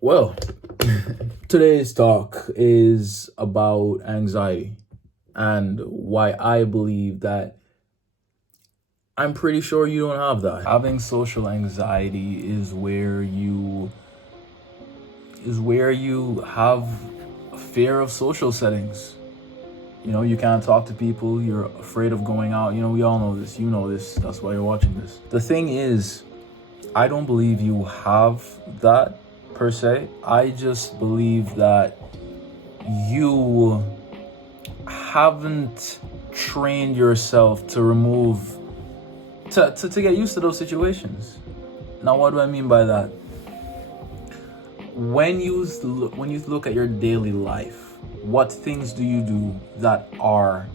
Well, today's talk is about anxiety and why I believe that I'm pretty sure you don't have that. Having social anxiety is where you have a fear of social settings. You can't talk to people, you're afraid of going out. We all know this. You know this. That's why you're watching this. The thing is, I don't believe you have that per se. I just believe that you haven't trained yourself to remove to get used to those situations. Now, what do I mean by that? When you look at your daily life, what things do you do that are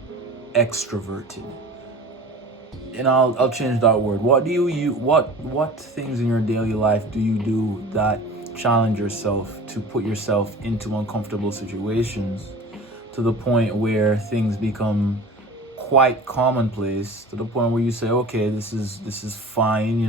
extroverted? And I'll change that word. What things in your daily life do you do that challenge yourself to put yourself into uncomfortable situations to the point where things become quite commonplace, to the point where you say, okay, this is fine,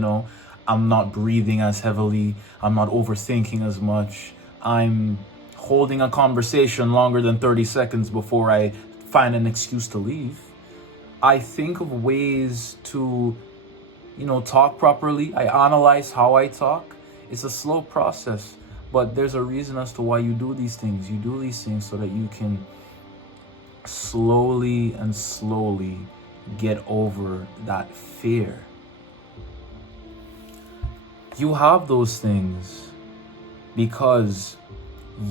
I'm not breathing as heavily, I'm not overthinking as much, I'm holding a conversation longer than 30 seconds before I find an excuse to leave. I think of ways to, talk properly. I analyze how I talk. It's a slow process, but there's a reason as to why you do these things. You do these things so that you can slowly and slowly get over that fear. You have those things because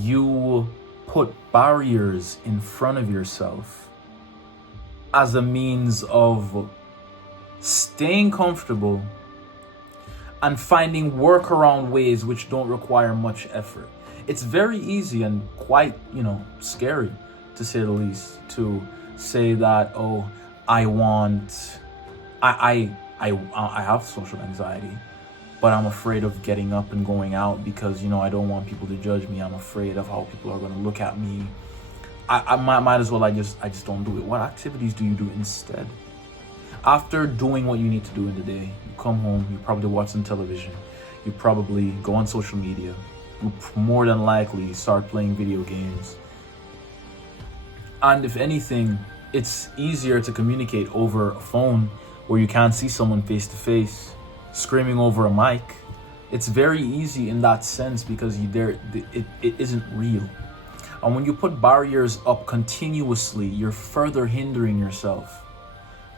you put barriers in front of yourself as a means of staying comfortable and finding workaround ways which don't require much effort. It's very easy and quite, scary, to say the least, to say that, oh, I want, I have social anxiety, but I'm afraid of getting up and going out because, I don't want people to judge me. I'm afraid of how people are going to look at me. I might as well, I just don't do it. What activities do you do instead? After doing what you need to do in the day, you come home, you probably watch some television, you probably go on social media, you more than likely start playing video games. And if anything, it's easier to communicate over a phone where you can't see someone face to face, screaming over a mic. It's very easy in that sense because it isn't real. And when you put barriers up continuously, you're further hindering yourself.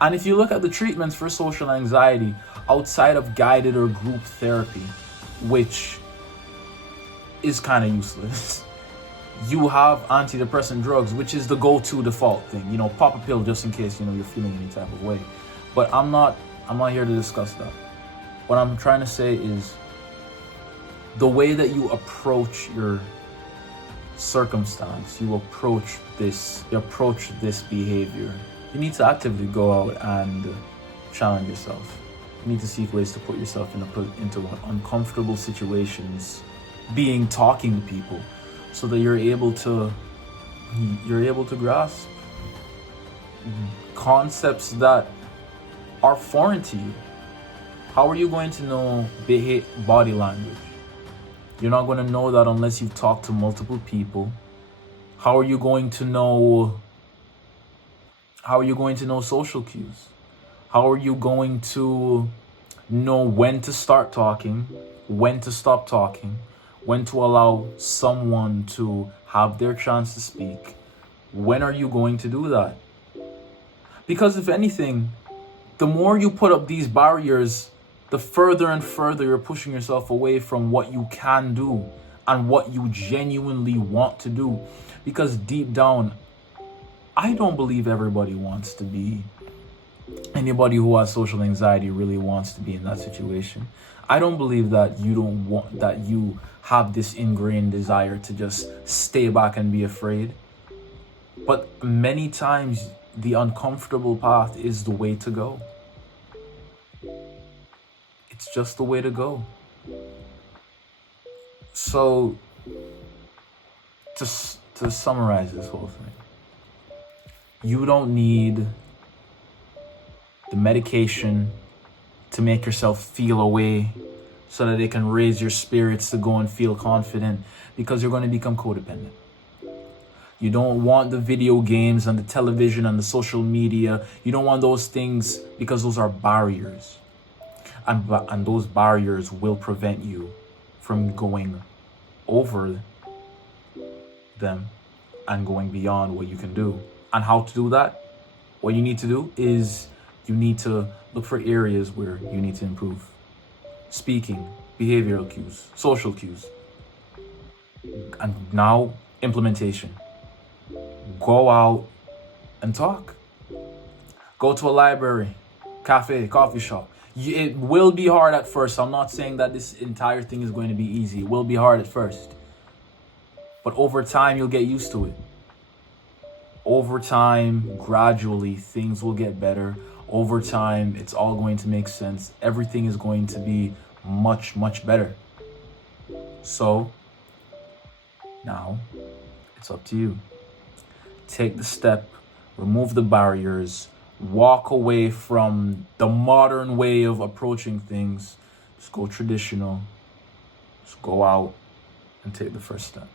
And if you look at the treatments for social anxiety outside of guided or group therapy, which is kind of useless, you have antidepressant drugs, which is the go-to default thing. Pop a pill just in case, you're feeling any type of way. But I'm not here to discuss that. What I'm trying to say is the way that you approach your circumstance, you approach this behavior. You need to actively go out and challenge yourself. You need to seek ways to put yourself into uncomfortable situations, talking to people, so that you're able to grasp concepts that are foreign to you. How are you going to know body language? You're not going to know that unless you've talked to multiple people. How are you going to know social cues? How are you going to know when to start talking, when to stop talking, when to allow someone to have their chance to speak? When are you going to do that? Because if anything, the more you put up these barriers, the further and further you're pushing yourself away from what you can do and what you genuinely want to do. Because deep down, I don't believe anybody who has social anxiety really wants to be in that situation. I don't believe that you have this ingrained desire to just stay back and be afraid. But many times the uncomfortable path is the way to go. It's just the way to go. So, to summarize this whole thing, you don't need the medication to make yourself feel a way so that they can raise your spirits to go and feel confident, because you're going to become codependent. You don't want the video games and the television and the social media. You don't want those things because those are barriers. And those barriers will prevent you from going over them and going beyond what you can do. And how to do that? What you need to do is you need to look for areas where you need to improve. Speaking, behavioral cues, social cues. And now, implementation. Go out and talk. Go to a library, cafe, coffee shop. It will be hard at first. I'm not saying that this entire thing is going to be easy. It will be hard at first. But over time, you'll get used to it. Over time, gradually, things will get better. Over time, it's all going to make sense. Everything is going to be much, much better. So, now, it's up to you. Take the step, remove the barriers, walk away from the modern way of approaching things. Just go traditional. Just go out and take the first step.